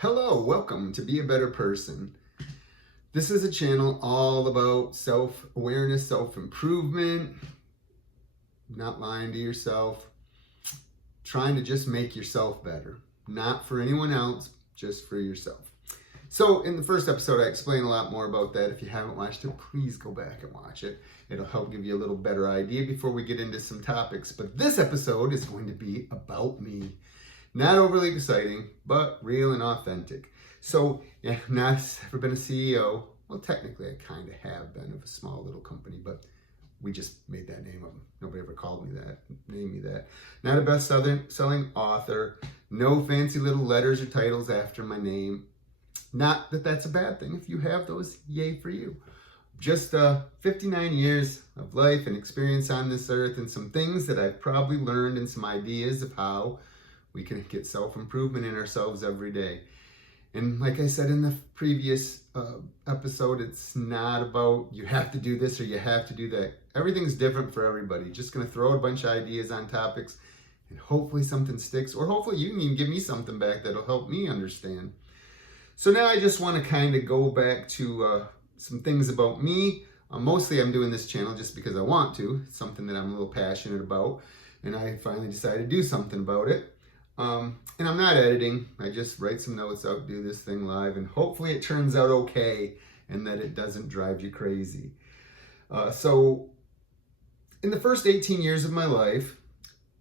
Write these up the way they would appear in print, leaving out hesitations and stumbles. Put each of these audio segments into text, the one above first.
Hello, welcome to Be a Better Person. This is a channel all about self-awareness, self-improvement, not lying to yourself, trying to just make yourself better. Not for anyone else, just for yourself. So in the first episode, I explain a lot more about that. If you haven't watched it, please go back and watch it. It'll help give you a little better idea before we get into some topics. But this episode is going to be about me. Not overly exciting, but real and authentic. So, yeah, I've not ever been a CEO. Well, technically, I kind of have been of a small little company, but we just made that name up. Nobody ever called me that, named me that. Not a best-selling author. No fancy little letters or titles after my name. Not that that's a bad thing. If you have those, yay for you. Just 59 years of life and experience on this earth, and some things that I've probably learned, and some ideas of how we can get self-improvement in ourselves every day. And like I said in the previous episode, it's not about you have to do this or you have to do that. Everything's different for everybody. Just going to throw a bunch of ideas on topics and hopefully something sticks, or hopefully you can even give me something back that'll help me understand. So now I just want to kind of go back to some things about me. Mostly I'm doing this channel just because I want to. It's something that I'm a little passionate about, and I finally decided to do something about it. And I'm not editing. I just write some notes out, do this thing live, and hopefully it turns out okay and that it doesn't drive you crazy. So in the first 18 years of my life,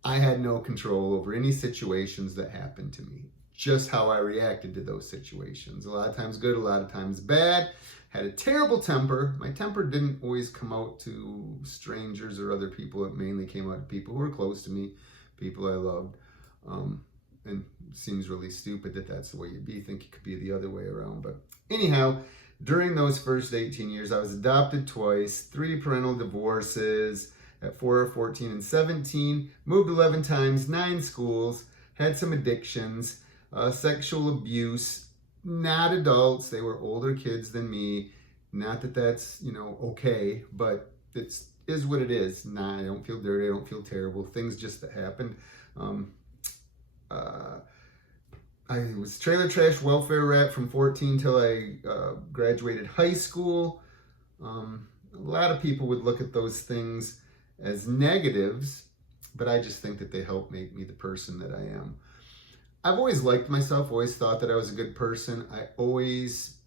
I had no control over any situations that happened to me. Just how I reacted to those situations. A lot of times good, a lot of times bad. Had a terrible temper. My temper didn't always come out to strangers or other people. It mainly came out to people who were close to me, people I loved. And it seems really stupid that that's the way you'd be. Think it could be the other way around. But anyhow, during those first 18 years, I was adopted twice, 3 parental divorces at 4, 14, and 17, moved 11 times, 9 schools, had some addictions, sexual abuse, not adults. They were older kids than me. Not that that's, okay, but it is what it is. Nah, I don't feel dirty. I don't feel terrible. Things just that happened. I was trailer trash welfare rat from 14 till I graduated high school. A lot of people would look at those things as negatives, but I just think that they help make me the person that I am. I've always liked myself, always thought that I was a good person. I always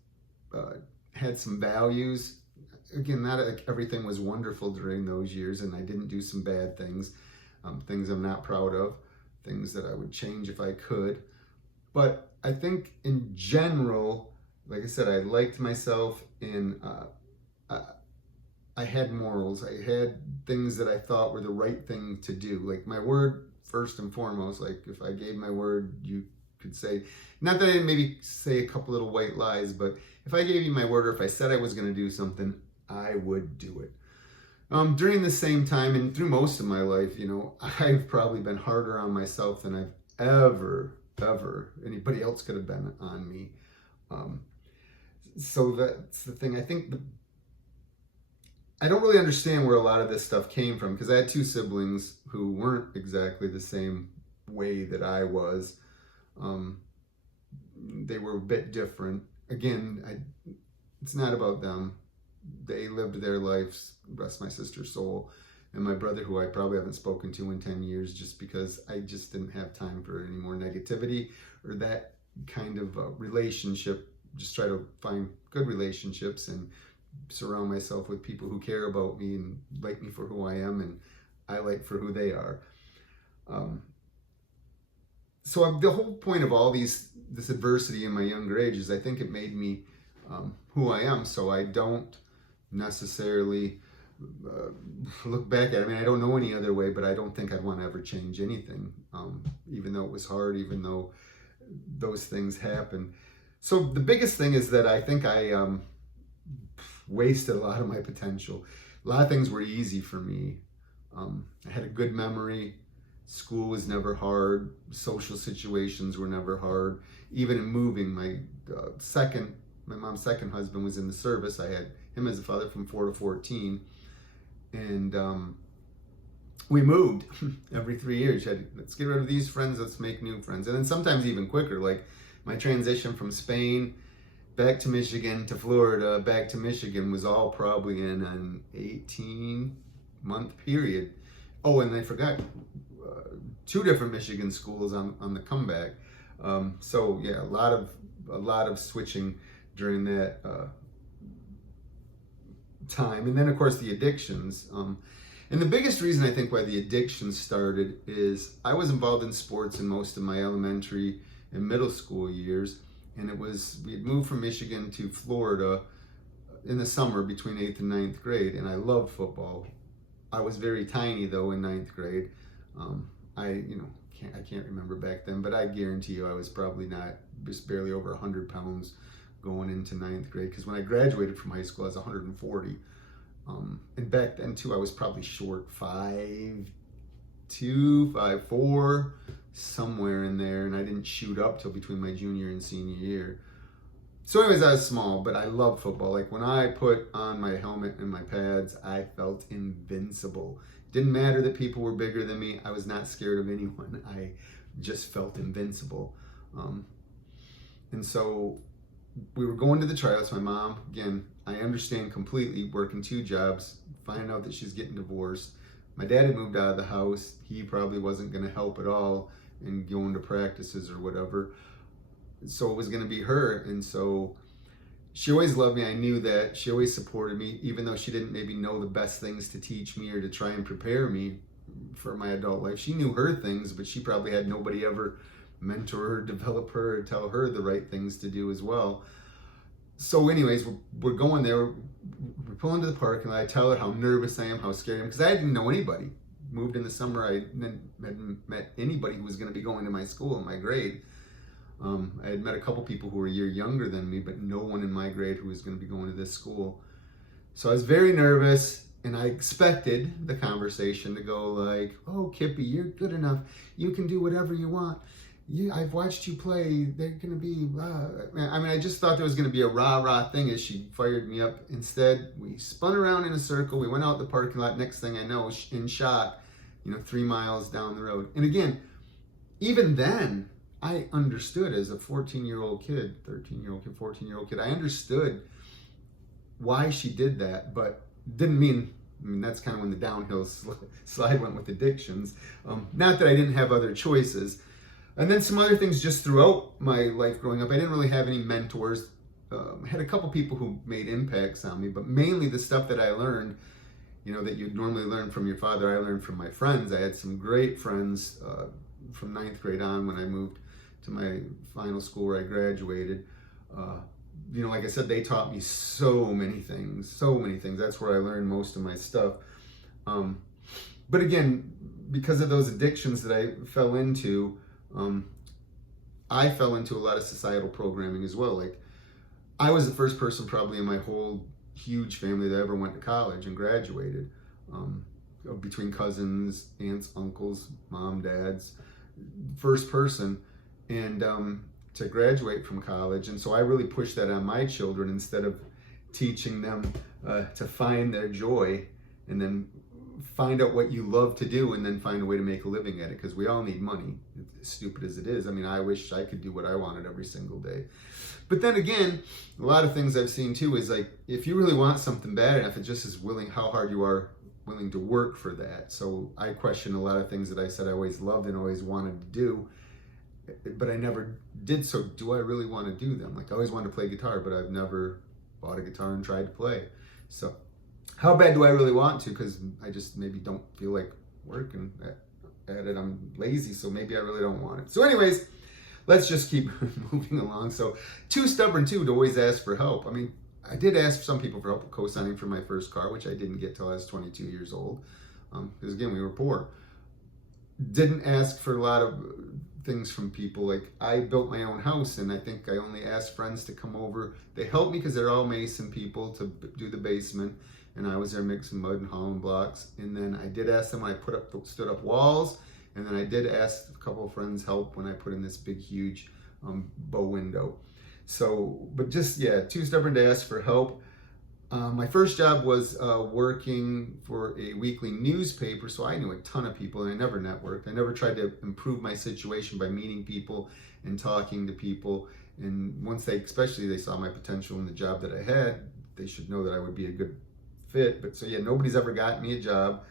had some values. Again, not like everything was wonderful during those years, and I didn't do some bad things, things I'm not proud of, things that I would change if I could. But I think in general, like I said, I liked myself, and I had morals. I had things that I thought were the right thing to do. Like my word, first and foremost, like if I gave my word, you could say, not that I didn't maybe say a couple little white lies, but if I gave you my word, or if I said I was going to do something, I would do it. During the same time and through most of my life, I've probably been harder on myself than I've ever anybody else could have been on me. So that's the thing. I think I don't really understand where a lot of this stuff came from, because I had 2 siblings who weren't exactly the same way that I was. They were a bit different. Again, it's not about them. They lived their lives, rest my sister's soul, and my brother, who I probably haven't spoken to in 10 years just because I just didn't have time for any more negativity or that kind of relationship. Just try to find good relationships and surround myself with people who care about me and like me for who I am, and I like for who they are. So the whole point of all this adversity in my younger age is I think it made me who I am, so I don't necessarily look back at it. I mean, I don't know any other way, but I don't think I'd want to ever change anything, even though it was hard, even though those things happened. So the biggest thing is that I think I wasted a lot of my potential. A lot of things were easy for me. I had a good memory. School was never hard. Social situations were never hard. Even in moving, my mom's second husband was in the service. I had him as a father from 4 to 14. And we moved every 3 years. Let's get rid of these friends, let's make new friends. And then sometimes even quicker, like My transition from Spain back to Michigan to Florida, back to Michigan was all probably in an 18-month period. Oh, and I forgot, 2 different Michigan schools on the comeback. So yeah, a lot of switching during that time. And then of course the addictions. And the biggest reason I think why the addiction started is I was involved in sports in most of my elementary and middle school years. And we had moved from Michigan to Florida in the summer between 8th and 9th grade. And I loved football. I was very tiny though in 9th grade. I can't remember back then, but I guarantee you I was probably not, just barely over 100 pounds going into 9th grade. Because when I graduated from high school, I was 140. And back then too, I was probably short 5'2", 5'4", somewhere in there. And I didn't shoot up till between my junior and senior year. So anyways, I was small, but I loved football. Like when I put on my helmet and my pads, I felt invincible. Didn't matter that people were bigger than me. I was not scared of anyone. I just felt invincible. And so we were going to the tryouts. My mom, again, I understand completely, working 2 jobs, finding out that she's getting divorced. My dad had moved out of the house. He probably wasn't going to help at all in going to practices or whatever. So it was going to be her. And so she always loved me. I knew that. She always supported me, even though she didn't maybe know the best things to teach me or to try and prepare me for my adult life. She knew her things, but she probably had nobody ever mentor her, develop her, or tell her the right things to do as well. So anyways, we're going there. We're pulling to the park, and I tell her how nervous I am, how scared I am, because I didn't know anybody. Moved in the summer, I hadn't met anybody who was going to be going to my school in my grade. I had met a couple people who were a year younger than me, but no one in my grade who was going to be going to this school. So I was very nervous, and I expected the conversation to go like, "Oh, Kippy, you're good enough. You can do whatever you want. I've watched you play. They're going to be blah." I mean, I just thought there was going to be a rah-rah thing as she fired me up. Instead, we spun around in a circle. We went out the parking lot. Next thing I know, in shot, 3 miles down the road. And again, even then, I understood as a 14-year-old kid, 13-year-old kid, 14-year-old kid, I understood why she did that, but didn't mean, that's kind of when the downhill slide went with addictions. Not that I didn't have other choices. And then some other things just throughout my life growing up. I didn't really have any mentors. I had a couple people who made impacts on me, but mainly the stuff that I learned, that you'd normally learn from your father, I learned from my friends. I had some great friends from 9th grade on when I moved to my final school where I graduated. Like I said, they taught me so many things. That's where I learned most of my stuff. But again, because of those addictions that I fell into, I fell into a lot of societal programming as well. Like, I was the first person probably in my whole huge family that ever went to college and graduated. Between cousins, aunts, uncles, mom, dads, first person. And to graduate from college. And so I really pushed that on my children instead of teaching them to find their joy and then find out what you love to do and then find a way to make a living at it, because we all need money, as stupid as it is. I wish I could do what I wanted every single day. But then again, a lot of things I've seen too is like, if you really want something bad enough, it just is how hard you are willing to work for that. So I question a lot of things that I said I always loved and always wanted to do, but I never did. So do I really want to do them? Like, I always wanted to play guitar, but I've never bought a guitar and tried to play. So how bad do I really want to? Because I just maybe don't feel like working at it. I'm lazy, so maybe I really don't want it. So anyways, let's just keep moving along. So too stubborn too to always ask for help. I did ask some people for help with co-signing for my first car, which I didn't get till I was 22 years old. Because again, we were poor. Didn't ask for a lot of things from people. Like, I built my own house, and I think I only asked friends to come over. They helped me because they're all mason people to do the basement, and I was there mixing mud and hauling blocks. And then I did ask them when I stood up walls, and then I did ask a couple of friends help when I put in this big, huge bow window. So, but just, too stubborn to ask for help. My first job was working for a weekly newspaper, so I knew a ton of people, and I never networked. I never tried to improve my situation by meeting people and talking to people. And once especially they saw my potential in the job that I had, they should know that I would be a good fit. But so yeah, nobody's ever gotten me a job.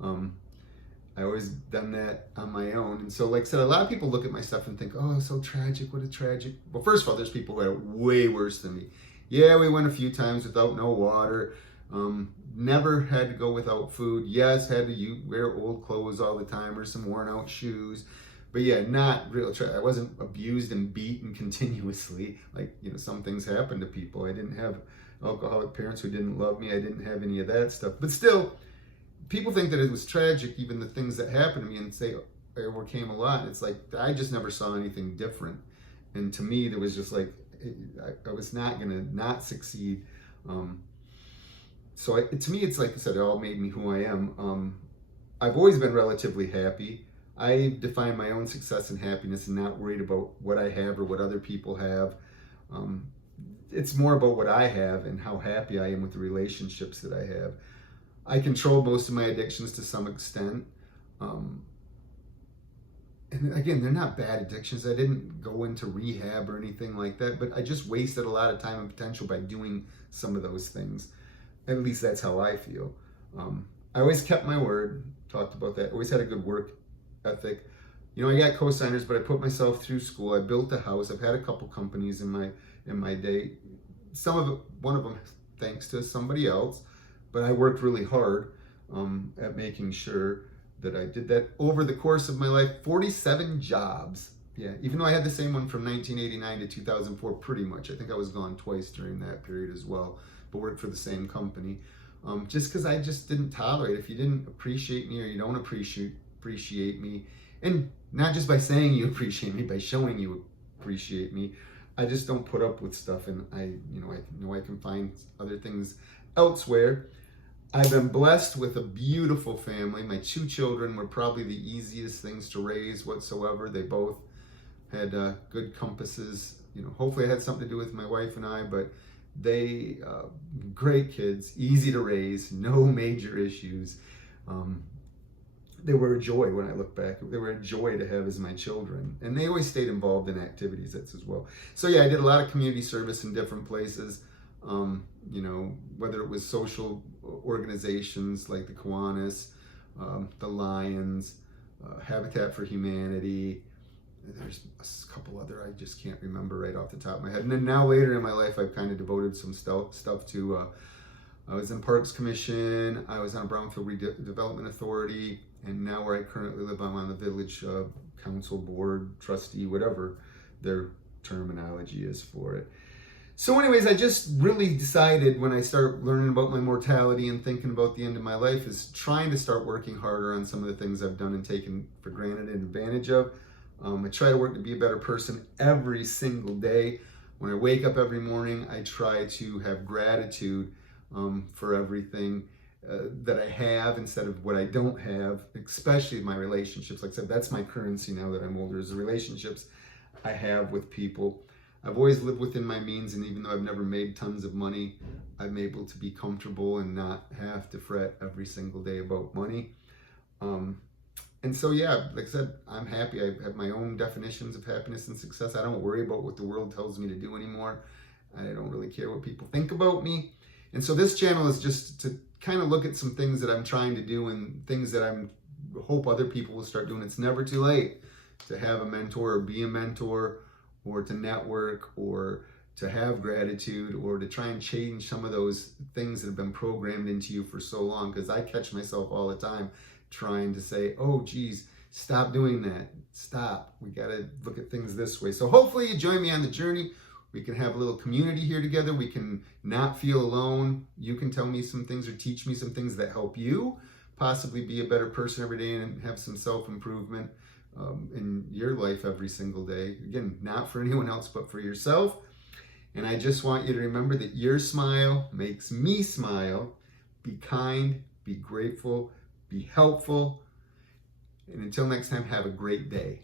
I always done that on my own. And so, like I said, a lot of people look at my stuff and think, oh, so tragic, what a tragic. Well, first of all, there's people who had it way worse than me. Yeah, we went a few times without no water. Never had to go without food. Yes, had to wear old clothes all the time or some worn out shoes. But yeah, not real. I wasn't abused and beaten continuously. Like, some things happen to people. I didn't have alcoholic parents who didn't love me. I didn't have any of that stuff. But still, people think that it was tragic, even the things that happened to me, and say I overcame a lot. It's like, I just never saw anything different. And to me, there was just like, I was not going to not succeed. So to me, it's like I said, it all made me who I am. I've always been relatively happy. I define my own success and happiness and not worried about what I have or what other people have. It's more about what I have and how happy I am with the relationships that I have. I control most of my addictions to some extent. And again, they're not bad addictions. I didn't go into rehab or anything like that, but I just wasted a lot of time and potential by doing some of those things. At least that's how I feel. I always kept my word, talked about that. Always had a good work ethic. I got co-signers, but I put myself through school. I built a house. I've had a couple companies in my day. One of them thanks to somebody else, but I worked really hard at making sure that I did that over the course of my life. 47 jobs. Yeah, even though I had the same one from 1989 to 2004, pretty much. I think I was gone twice during that period as well, but worked for the same company. Just because I just didn't tolerate. If you didn't appreciate me or you don't appreciate me, and not just by saying you appreciate me, by showing you appreciate me, I just don't put up with stuff, and I know I can find other things elsewhere. I've been blessed with a beautiful family. My 2 children were probably the easiest things to raise whatsoever. They both had good compasses. Hopefully I had something to do with my wife and I, but they, great kids, easy to raise, no major issues. They were a joy when I look back. They were a joy to have as my children. And they always stayed involved in activities as well. So yeah, I did a lot of community service in different places. Whether it was social organizations like the Kiwanis, the Lions, Habitat for Humanity. There's a couple other I just can't remember right off the top of my head. And then now later in my life, I've kind of devoted some stuff to, I was in Parks Commission, I was on Brownfield Redevelopment Authority, and now where I currently live, I'm on the Village Council Board, Trustee, whatever their terminology is for it. So anyways, I just really decided when I start learning about my mortality and thinking about the end of my life is trying to start working harder on some of the things I've done and taken for granted and advantage of. I try to work to be a better person every single day. When I wake up every morning, I try to have gratitude for everything that I have instead of what I don't have, especially my relationships. Like I said, that's my currency now that I'm older, is the relationships I have with people. I've always lived within my means, and even though I've never made tons of money, I'm able to be comfortable and not have to fret every single day about money. And so, yeah, like I said, I'm happy. I have my own definitions of happiness and success. I don't worry about what the world tells me to do anymore. I don't really care what people think about me. And so this channel is just to kind of look at some things that I'm trying to do and things that I hope other people will start doing. It's never too late to have a mentor or be a mentor, or to network, or to have gratitude, or to try and change some of those things that have been programmed into you for so long. Because I catch myself all the time trying to say, oh geez, stop doing that. Stop. We got to look at things this way. So hopefully you join me on the journey. We can have a little community here together. We can not feel alone. You can tell me some things or teach me some things that help you possibly be a better person every day and have some self-improvement in your life every single day. Again, not for anyone else, but for yourself. And I just want you to remember that your smile makes me smile. Be kind, be grateful, be helpful. And until next time, have a great day.